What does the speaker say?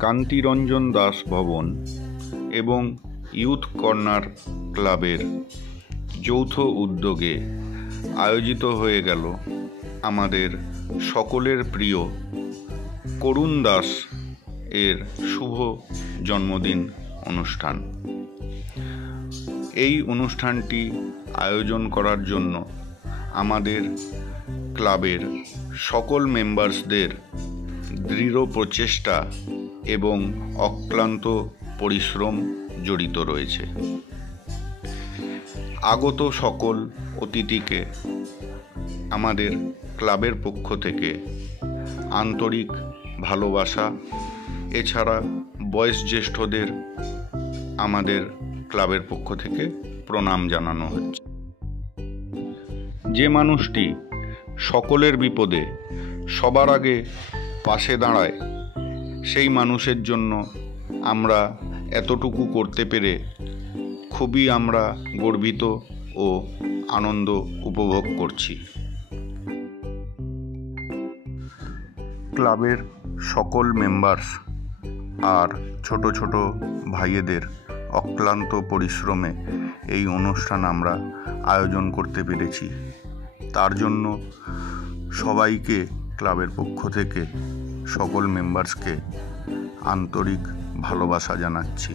কান্তিরঞ্জন দাস ভবন এবং youth corner ক্লাবের যৌথ উদ্যোগে আয়োজিত হয়ে গেল আমাদের সকলের প্রিয় করুণ দাস এর শুভ জন্মদিন অনুষ্ঠান। এই অনুষ্ঠানটি আয়োজন করার জন্য আমাদের ক্লাবের সকল মেম্বার্সদের দৃঢ় প্রচেষ্টা এবং অক্লান্ত পরিশ্রম জড়িত রয়েছে। আগত সকল অতিথিকে আমাদের ক্লাবের পক্ষ থেকে আন্তরিক ভালোবাসা, এছাড়া বয়োজ্যেষ্ঠদের আমাদের ক্লাবের পক্ষ থেকে প্রণাম জানানো হচ্ছে। যে মানুষটি সকলের বিপদে সবার আগে পাশে দাঁড়ায়, সেই মানুষের জন্য আমরা এতটুকু করতে পেরে খুবই আমরা গর্বিত ও আনন্দ উপভোগ করছি। ক্লাবের সকল মেম্বার্স আর ছোট ছোট ভাইয়েদের অক্লান্ত পরিশ্রমে এই অনুষ্ঠান আমরা আয়োজন করতে পেরেছি। তার জন্য সবাইকে ক্লাবের পক্ষ থেকে সকল মেম্বার্সকে আন্তরিক ভালোবাসা জানাচ্ছি।